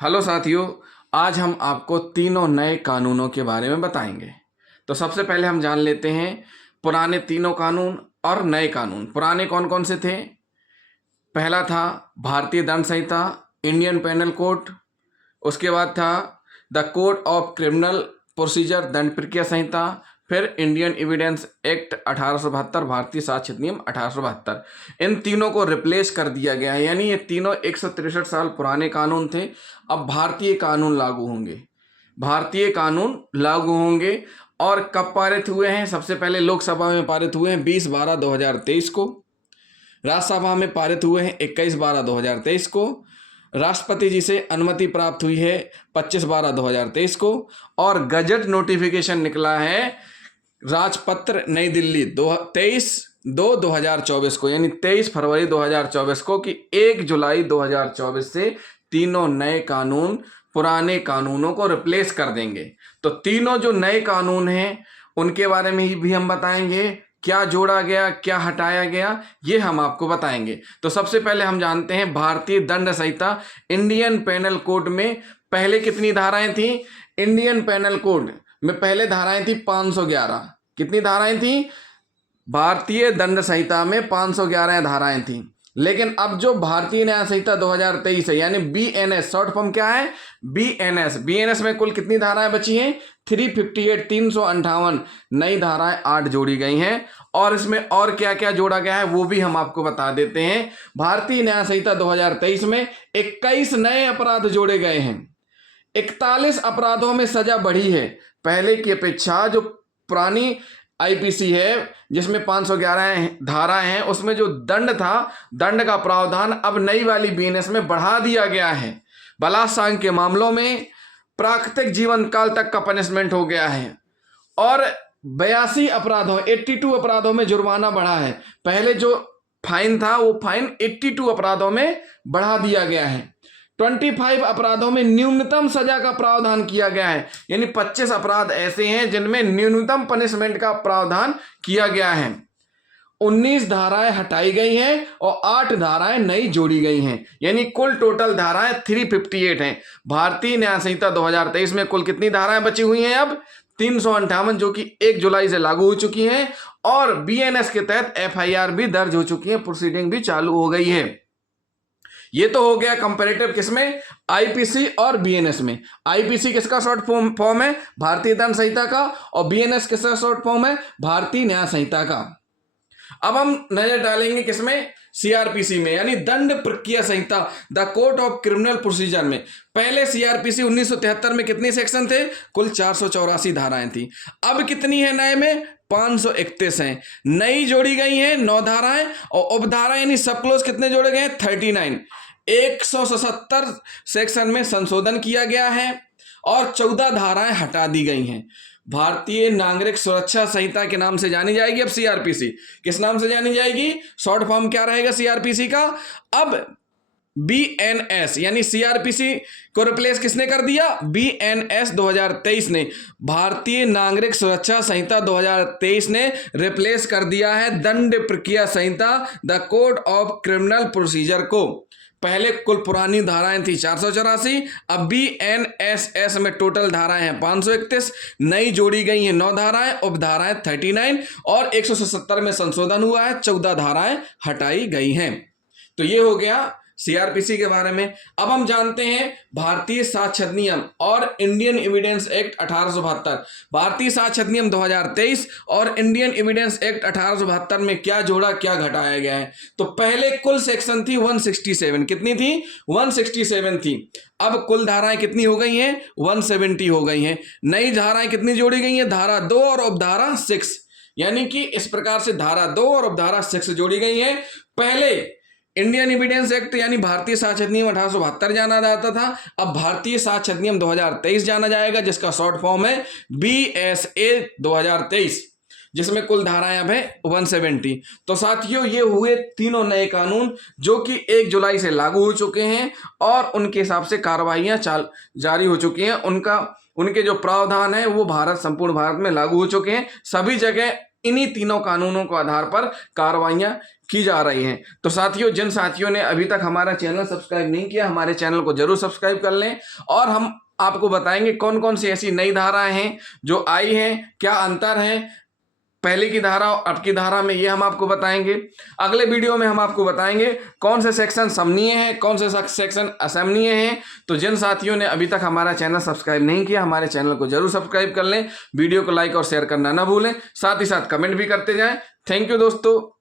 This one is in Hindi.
हेलो साथियों, आज हम आपको तीनों नए कानूनों के बारे में बताएंगे। तो सबसे पहले हम जान लेते हैं पुराने तीनों कानून और नए कानून। पुराने कौन कौन से थे? पहला था भारतीय दंड संहिता, इंडियन पेनल कोड। उसके बाद था the code of criminal procedure, दंड प्रक्रिया संहिता। फिर इंडियन एविडेंस एक्ट 1872, भारतीय साक्ष्य अधिनियम 1872। इन तीनों को रिप्लेस कर दिया गया है, यानी ये तीनों 163 साल पुराने कानून थे। अब भारतीय कानून लागू होंगे। भारतीय कानून लागू होंगे और कब पारित हुए हैं? सबसे पहले लोकसभा में पारित हुए हैं 20/12/2023 को। राज्यसभा में पारित हुए हैं 21/12/2023 को। राष्ट्रपति जी से अनुमति प्राप्त हुई है 25/12/2023 को। और गजट नोटिफिकेशन निकला है राजपत्र नई दिल्ली 23/2/2024 को, यानी 23 फरवरी 2024 को, कि 1 जुलाई 2024 से तीनों नए कानून पुराने कानूनों को रिप्लेस कर देंगे। तो तीनों जो नए कानून हैं उनके बारे में भी हम बताएंगे, क्या जोड़ा गया, क्या हटाया गया, ये हम आपको बताएंगे। तो सबसे पहले हम जानते हैं भारतीय दंड संहिता, इंडियन पेनल कोड में पहले कितनी धाराएं थी? इंडियन पेनल कोड में पहले धाराएं थी 511। कितनी धाराएं थी? भारतीय दंड संहिता में 511 धाराएं थी। लेकिन अब जो भारतीय न्याय संहिता 2023 है, यानी बीएनएस, शॉर्ट फॉर्म क्या है? बीएनएस। बीएनएस में कुल कितनी धाराएं बची हैं? 358, 358 नई धाराएं 8 जोड़ी गई हैं। और इसमें और क्या क्या जोड़ा गया है वो भी हम आपको बता देते हैं। भारतीय न्याय संहिता 2023 में 21 नए अपराध जोड़े गए हैं। 41 अपराधों में सजा बढ़ी है पहले की अपेक्षा। जो पुरानी आईपीसी है जिसमें 511 धाराएं हैं, उसमें जो दंड था, दंड का प्रावधान अब नई वाली बीएनएस में बढ़ा दिया गया है। बलात्कार के मामलों में प्राकृतिक जीवन काल तक का पनिशमेंट हो गया है। और 82 अपराधों 82 अपराधों में जुर्माना बढ़ा है। पहले जो फाइन था वो फाइन 82 अपराधों में बढ़ा दिया गया है। 25 अपराधों में न्यूनतम सजा का प्रावधान किया गया है, यानी 25 अपराध ऐसे हैं जिनमें न्यूनतम पनिशमेंट का प्रावधान किया गया है। 19 धाराएं हटाई गई हैं और 8 धाराएं नई जोड़ी गई हैं, यानी कुल टोटल धाराएं 358 हैं। भारतीय न्याय संहिता 2023 में कुल कितनी धाराएं बची हुई हैं? अब 358, जो कि 1 जुलाई से लागू हो चुकी हैं। और बीएनएस के तहत एफआईआर भी दर्ज हो चुकी है, प्रोसीडिंग भी चालू हो गई है। ये तो हो गया कंपैरेटिव किसमें? आईपीसी और बीएनएस में। आईपीसी किसका शॉर्ट फॉर्म है? भारतीय दंड संहिता का। और बीएनएस किसका शॉर्ट फॉर्म है? भारतीय न्याय संहिता का। अब हम नजर डालेंगे किसमें? सीआरपीसी में, यानी दंड प्रक्रिया संहिता, the code of criminal procedure में। पहले सीआरपीसी 1973 में कितने सेक्शन थे? कुल 484 धाराएं थी। अब कितनी है नए में? 531 हैं। नई जोड़ी गई हैं 9 धाराएं, और उपधारा यानी सब क्लोज कितने जोड़े गए हैं? 39। 177 सेक्शन में संशोधन किया गया है और 14 धाराएं हटा दी गई हैं। भारतीय नागरिक सुरक्षा संहिता के नाम से जानी जाएगी अब सीआरपीसी। किस नाम से जानी जाएगी? शॉर्ट फॉर्म क्या रहेगा सीआरपीसी का? अब बीएनएस, यानी सीआरपीसी को रिप्लेस किसने कर दिया? बीएनएस 2023 ने, भारतीय नागरिक सुरक्षा संहिता 2023 ने रिप्लेस कर दिया है दंड प्रक्रिया संहिता, the code of criminal procedure को। पहले कुल पुरानी धाराएं थी 484, अब बीएनएसएस में टोटल धाराएं हैं 531, नई जोड़ी गई हैं 9 धाराएं, उपधाराएं 39, और 177 में संशोधन हुआ है, 14 धाराएं हटाई गई हैं। तो ये हो गया सीआरपीसी के बारे में। अब हम जानते हैं भारतीय साक्ष्य अधिनियम और इंडियन एविडेंस एक्ट 1872। भारतीय साक्ष्य अधिनियम 2023 और इंडियन एविडेंस एक्ट 1872 में क्या जोड़ा, क्या घटाया गया है? तो पहले कुल सेक्शन थी 167। कितनी थी? 167 थी। अब कुल धाराएं कितनी हो गई हैं? 170 हो गई हैं। नई धाराएं कितनी जोड़ी गई हैं? धारा 2 और उपधारा 6, यानी कि इस प्रकार से धारा 2 और उपधारा 6 जोड़ी गई हैं। पहले इंडियन एविडेंस एक्ट यानी भारतीय साक्ष्य अधिनियम 1872 जाना जाता था, अब भारतीय साक्ष्य अधिनियम 2023 जाना जाएगा, जिसका शॉर्ट फॉर्म है बीएसए 2023, जिसमें कुल धाराएं अब है 170। तो साथियों, ये हुए तीनों नए कानून जो कि 1 जुलाई से लागू हो चुके हैं और उनके हिसाब से कार्रवाइयां जारी हो चुकी हैं। उनके जो प्रावधान है वो संपूर्ण भारत में लागू हो चुके हैं। सभी जगह इन्हीं तीनों कानूनों के आधार पर कार्रवाइयां की जा रही हैं। तो साथियों, जिन साथियों ने अभी तक हमारा चैनल सब्सक्राइब नहीं किया, हमारे चैनल को जरूर सब्सक्राइब कर लें और हम आपको बताएंगे कौन कौन सी ऐसी नई धाराएं हैं जो आई हैं, क्या अंतर है पहले की धारा और अब की धारा में, ये हम आपको बताएंगे। अगले वीडियो में हम आपको बताएंगे कौन से सेक्शन समनीय हैं, कौन से सेक्शन असमनीय हैं। तो जिन साथियों ने अभी तक हमारा चैनल सब्सक्राइब नहीं किया, हमारे चैनल को जरूर सब्सक्राइब कर लें, वीडियो को लाइक और शेयर करना ना भूलें, साथ ही साथ कमेंट भी करते जाएं। थैंक यू दोस्तों।